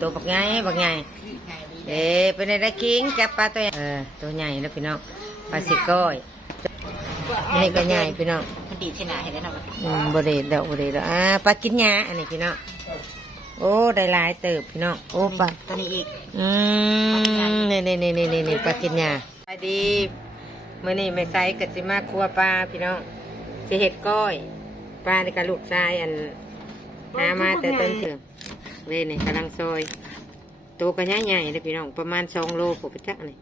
ตัวบักใหญ่บักใหญ่เด้เป็นได้คิงจับปลาตัวใหญ่เออตัวใหญ่แล้วพี่น้องปลาสิก้อยนี่ก็ใหญ่พี่น้องมันดีดชนะเห็นได้หน่อยอืมบไดีดอกบไดีดอกอ่าปลากินหญ้าอันนี้พี่น้องโอ้ได้หลายเติบพี่น้องโอ้ปลาตัวนี้อีกอืมนี่นี่นี่นี่นี่นี่ปลากินหญ้าไปดีมื่อนี้ไม่ใส่กะสิมาครัวปลาพี่น้องสิเห็ดก้อยปลาในกระลูกทรายอันหามาแต่ต้นเถื่อ เว้ยนี่กำลังซอยตัวก็ใหญ่ใหญ่เลยพี่น้องประมาณสองโลผมไปจักนี่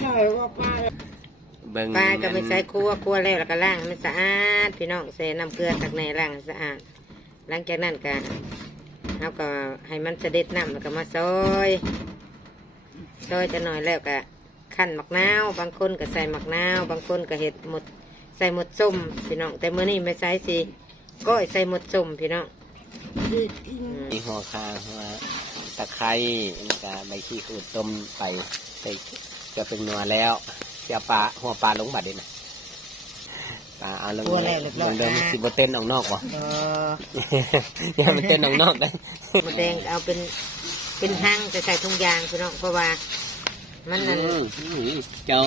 ใช่ว่าป้าเบิ่งปลาก็ไม่ใส่ครัวครัวแล้วแล้วก็ล้างให้มันสะอาดพี่น้องใส่น้ำเกลือตักในล้างให้สะอาด หลังจากนั้นก็เอาก็ให้มันเสด็จน้ำแล้วก็มาซอยซอยจะหน่อยแล้วก็ขั้นหมักนาว บางคนก็ใส่หมักนาว บางคนก็เห็ดหมดใส่หมดส้มพี่น้องแต่มื้อนี้ไม่ใส่สิก้อยใส่หมดส้มพี่น้อง อืมมีหัวคาหัวตะไคร้แล้วก็ใบขี้ขูดต้มไปใส่เกลือเป็นนัวแล้วเสียปลาหัวปลาลงบัดเด่นนะปลาเอาลงครัวแล้วเรียบร้อยเดิมนะสิบเต้นออกนอกวะเอออย่ามันเต้นออกนอกได้หมดแดงเอาเป็นเป็นห้างจะใส่ถุงยางพี่น้องเพราะว่ามันนั่นอืมอืมเจ้า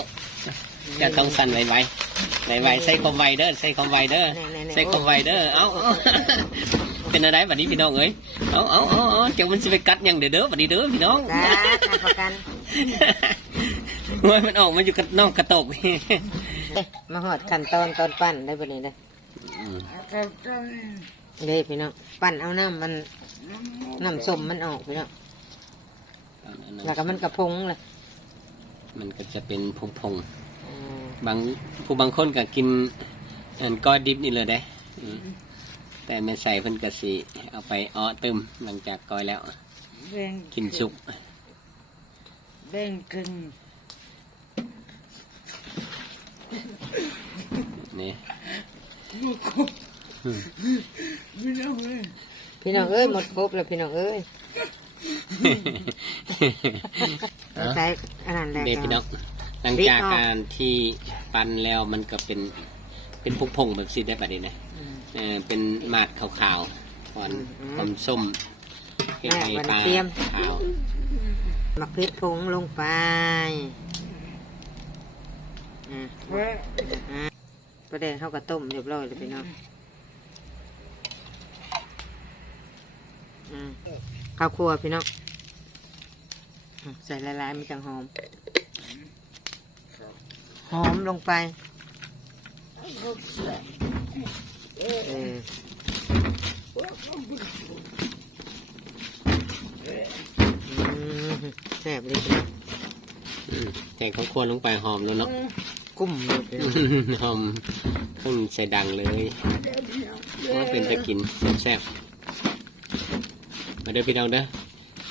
จะต้องสั่นไวไวไวไวๆใส่ความไวเด้อใส่ความไวเด้อแน่ๆๆใส่ความไวเด้อเอา เอาเป็นอะไรบัดนี้พี่น้องเอ้ยเอาเอาเอาเอาเจ้ามันสิไปกัดหยังเด้อเด้อบัดนี้เด้อพี่น้องจ้าทำประกันเว้ยมันออกมาอยู่กับนอกกระตกเอ้ยมาหอดขั้นตอนตอนปั้นได้ปะนี้เลยเลยพี่น้องปั้นเอาน้ำมันน้ำส้มมันออกพี่น้องแล้วก็มันกระพงเลยมันก็จะเป็นพงพงอืมๆบางผู้บางคนก็กินอันก้อยดิบนี่เลยได้อืม แต่ไม่ใส่เพิ่นกะสิเอาไปอ้อเติมหลังจากก้อยแล้ว แบ่งกินสุก แบ่งครึ่งนี่ไม่ต้องเลยพี่น้องเอ้ยหมดครบแล้วพี่น้องเอ้ยใช้อันนั้นแหละเด็กพี่น้องหลังจากการที่ปั้นแล้วมันก็เป็น เป็นพงๆแบบสิได้ปะเดี๋ยวนะอืมเออเป็นหมาดขาวๆก่อนอืมความส้มเห็ดไข่ปลาแม่วันเตรียมขาวหมักพริกผงลงไปอะเว้ยอะประเดี๋ยวเขาก็ต้มเรียบร้อยเลยพี่น้องอืมข้าวคั่วพี่น้องอืมใส่ละลายๆมันจังหอม หอมลงไปเอออืม แซ่บเลยพี่น้องอืมแต่ข้าวคั่วลงไปหอมแล้วเนาะกุ้มเลยพี่น้องหอมเพิ่งใส่ดังเลยว่าเป็นจะกินแซ่บๆมาเด้อพี่น้องเด้อ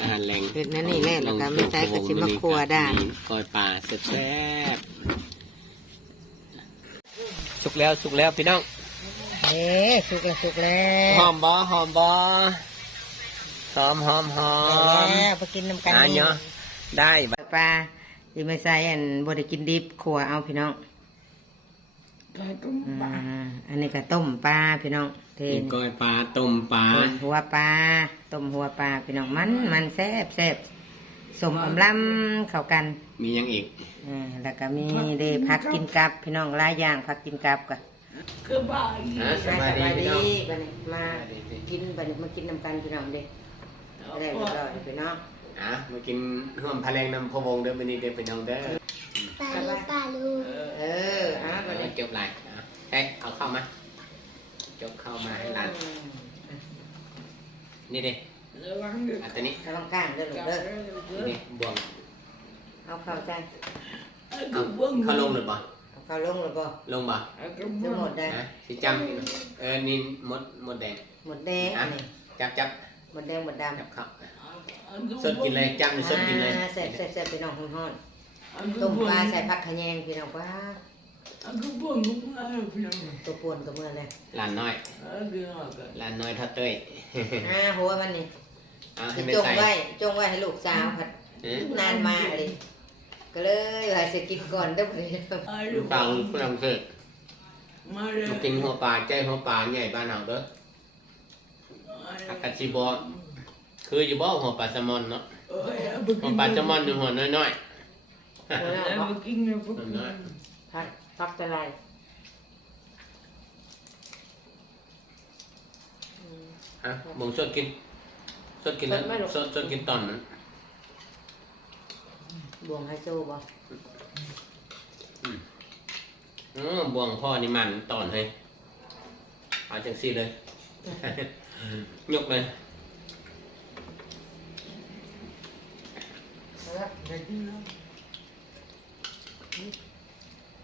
อาหารแรงเผ็ดนั่นนี่แหละแล้วก็ไม่ใส่กระชิมะครัวได้มีกอยปลาแซ่บๆ สุกแล้วสุกแล้วพี่น้องเอ๊ะสุกแล้วสุกแล้วหอมบอหอมบอหอมหอมหอได้มแล้วไปกินน้ำกันอะเนาะได้บัดปลาที่ไม่ใส่อันบไดกินดิบขัวเอาพี่น้องไก่ต้มอืปลามอันนี้ก็ต้มปลาพี่น้องเทมีนกอยปลาต้มปลาต้มหัวปลาต้มหัวปลาพี่น้องมันมันแซ่บแซ่บ สมอำล้ำเข้ากันมีหยังอีก อ่าแล้วก็มีเดพักกินกับ พี่น้องหลายอย่างพักกินกับก็คือบ้าอะสบายดีพี่น้อง บัดนี้มากินบัดนี้มากินน้ำกันพี่น้องเด้ได้เรียบร้อยพี่น้อง อะมากินร่วมพะแรงนำพะวงเด้อวันนี้เด้อพี่น้องเด้อปลาลูกปลาลูกเอออะบัดแล้นี้วจบไรอะเฮ้ยเอาเข้ามาจบเข้ามาให้หลานนี่เด้ ระวังเด้ออันตัวนี้กำลังก้างเด้อลูกเด้อนี่บวงเอาเข้าใจเอาเอาคือเบิ้งเข้าลงหรือเปล่าเอาเข้าลงหรือเปล่าลงบ่เอาคือทั้เบิ้งงหมดได้นะสิจำเออนี่มดมดแดงหมดแดงอะนี่จับจับหมดแดงหมดดำจับเข้าเอาคือสดกินเลยจำเลยสดกินเลยอ่าแซ่บแซ่บแซ่บพี่น้องฮ้อนเอาๆคือต้มเบิ้งปลาใส่ผักขะแยงพี่น้องว่าเอาคือเบิ้งลูกเอาพี่น้องตัวป่วนตัวเมื่อเลยหลานน้อยเอาคือเอากันหลานน้อยเท่าเต้ยอ่าหัวมันนี่เอาให้สิไม่จงใส่ไว้จงไว้ให้ลูกสาวผัดเอ๊ะนานมาเลย ก็เลยว่าสิกินก่อนเด้อบ่นี้เอาลูกฟังฝรั่งเศสมาเลยมากินหัวปลาใจหัวปลาใหญ่บ้านเราเด้อเอาผักกาดซีบอเคคืออยู่บ่หัวปลาแซลมอนเนาะเอ้ยเอาไปหักิวนปลาแซลมอนอยู่หัวน้อยเอาไปกินเลยพวก ๆน้อยพักพักอะไรอืมๆฮะบ่งสดกินสดกินนั้นสดไหมลูกสดสดกินตอนนั้นบวงไฮโซบ่อือบ่วงพ่อนี่มันตอนให้เอาจังซี่เลย ยกเลยเอาละไปกินแล้ว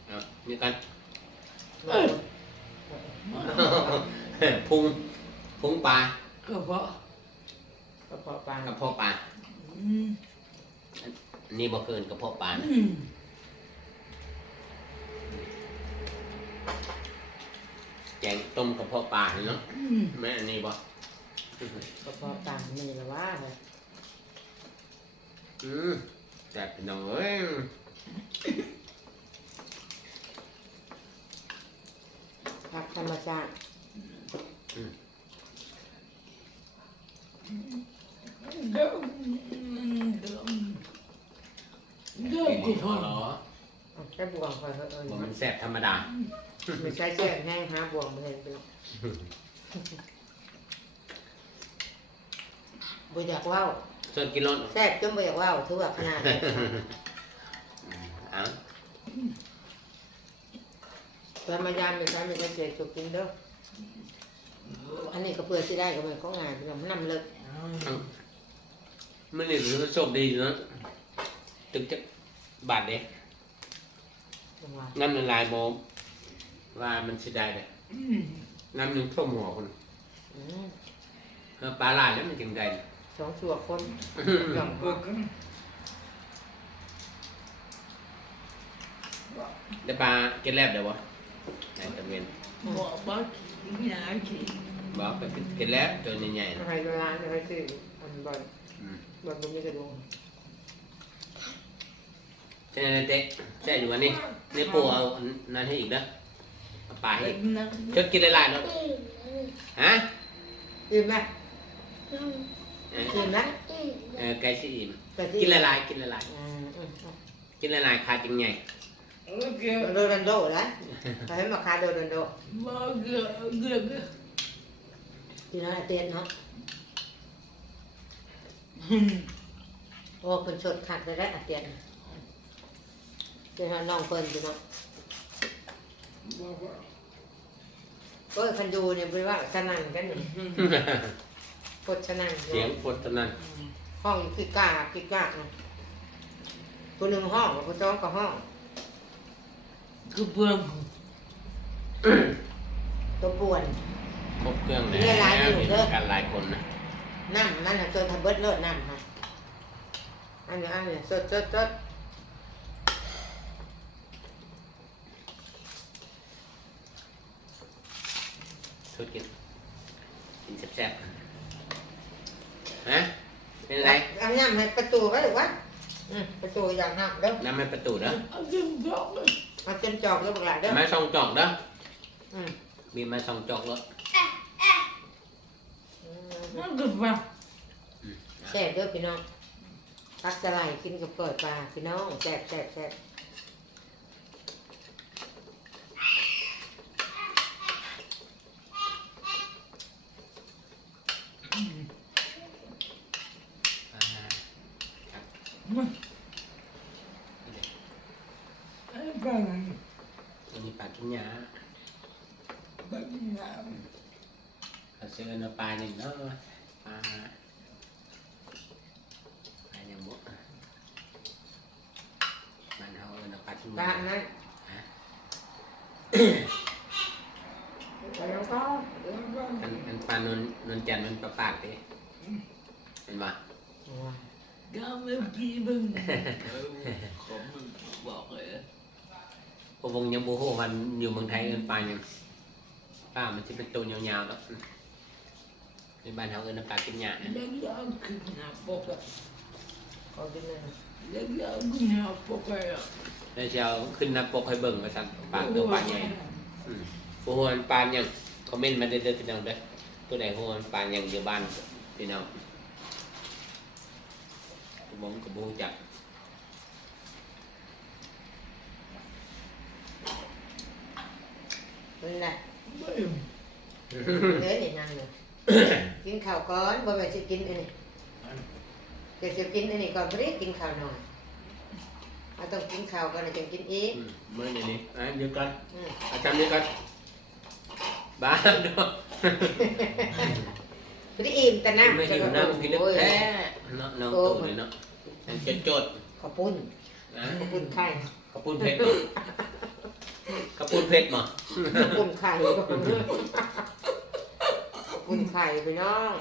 เอามีกันเอ้ยพุงพุงปลากระเพาะกระเพาะปลากับเพาะปลาอืมอันนี่บ่เกินกับเพาะปลานะอืมแกงต้มกับเพาะปลาเนาะอืมแม่อันนี้บ่กระเพาะปลามีละว่าเลยอืมแซ่บพี่น้องเอ้ย พักธรรมชาติ เดี๋ยวเดี๋ยวเดี๋ยว กิน กระ นี่เอา เพาะ เหรอ เอาแค่บวงค อยเถอะเออบ่มันแซ่บธรรมดา ไม่ใช่แช่แห้งหาบวงมาเลยไปหรอกบ่อยากเว้าส่วนกินรสแซ่บจนบ่อยากเว้าถือว่าขนาดนี้เอ้าแต่มายามไม่ใช่ไม่ใช่เสียจุกกินเด้ออันนี้ก็เพื่อสิได้ก็เป็นของงานพี่น้องมันนำเลิกมันนี่ถือว่าโชคดีอยู่เนาะตึกจักบาทเด้ จังหวะน้ำละลายบ่ว่ามันสิได้เด้อืมน้ำหนึงท่วมหัวคนอืมเออปลาลายแล้วมันจึงได้สองชั่วคนยอมพวกกันได้ปลากินแลบเดี๋ยวบ่ไหนตะเวนบอกบอกกินยากินบอกไปกินแลบตัวใหญ่ๆนะอะไรเวลาอะไรสิอันบ่อยอืมบ่อยบ่มีกระดูกใช่ไหมเต๊ะใช่อยู่วันนี้นี่ปูเอาอันนั้นให้อีกนะเอาปลาให้เด็อีกกนักชดกินหลายๆเนาะฮะอิ่มไหมเอออิ่มนะเออไก่สิอิ่มแต่ที่กินหลายๆกินหลายอืมอืมอืมๆกินหลายๆคาจังใหญ่โอเคโดนันโดนะไปให้มาคาโดนันโดบอกเกลือเกลือเกลือพี่น้องเตียนเนาะอืมโอ้คนชดขัดไปได้อะเตียน เตียนน้องเพิ่นพี่น้องบอกว่าก็คันดูเนี่ยเป็นว่าสนั่นกันนี่อืมกดสนั่นเสียงฝนตอนนั้นห้องคือกล้าคือกล้านะตัวหนึ่งห้องตัวสองก็ห้องกระเบื้องตัวป่วนครบเครื่องแล้วเรียกหลายอยู่มีเด้อกันหลายคนนะน้ำมันน่ะจนทะเบิดเลิศน้ำค่ะอันนี้อันนี้สดสดสด ชดกินกินแซ่บๆฮะเป็นไรเอาน้ำให้ประตูไว้หรือวะอืมประตูอย่างน้ำเด้อน้ำให้ประตูเด้อเอาเกลือบอกเลยเอาจนจอกแล้วบักหลายเด้อไม้ซองจอกเด้ออืมมีไม้ซองจอกแล้วอืมมันกระเพาะแซ่บเด้อพี่น้องพักสไลด์กินกับเปิดปลาพี่น้องแซ่บแซ่บแซ่บ อ่าครับ มันไอ้บ้าน อันนี้ปลากินหญ้า บ้านยา เขาเชื่อเนาะปลาอย่างเนาะปลาปลาอย่างบุมันเอาเนาะปลากินหปลาญ้าอันนั้นฮะปลาน้องก็มันมันปลานนนนจันทร์มันปลาปากดิเห็นปะก็ไม่กี่บึงขอมึงบอกเลยพวกวงยังบูโหมันอยู่เมืองไทยเอินปลาอย่างปลามันจะเป็นตัวยาวๆแล้ว ในบ้านเขาเอินปลากินหญ้าเล็กยาวขึ้นหน้าปกอะขอกินเลยเล็กยาวขึ้นหน้าปกเลยอะแล้วจะเอาขึ้นหน้าปกให้เบิ่งมาสั่นปลาตัวปลาใหญ่อืมผู้โหมันปลาอย่างคอมเมนต์มาเด้อๆพี่น้องเด้อตัวไหนโหมันปลาอย่างอยู่บ้านพี่น้องบงกระบูจักเป็นไรไม่อิ่มเนื้อนี่นั่งเลย กินข้าวก่อนบ่ไปจะกินอันนี้จะจะกินอันนี้ก่อนไม่ได้กินข้าวหน่อยเราต้องกินข้าวก่อนแล้วจึงกินอีกอืมเมื่อนี้อะเดี๋ยวกันอืมอาจารย์เดี๋ยวกันบ้าเนาะไม่ได้อิ่มแต่น้ำไม่หิวน้ำกินโอ้ยแท้เนาะน้องตู่เลยเนาะจดจดข้าวปุ้นๆนะข้าวปุ้นไข่กระปุ้นเพชรกระปุ้นเพชรมาข้าวปุ้นไข่ ข้าวปุ้นไข่ไปน้อง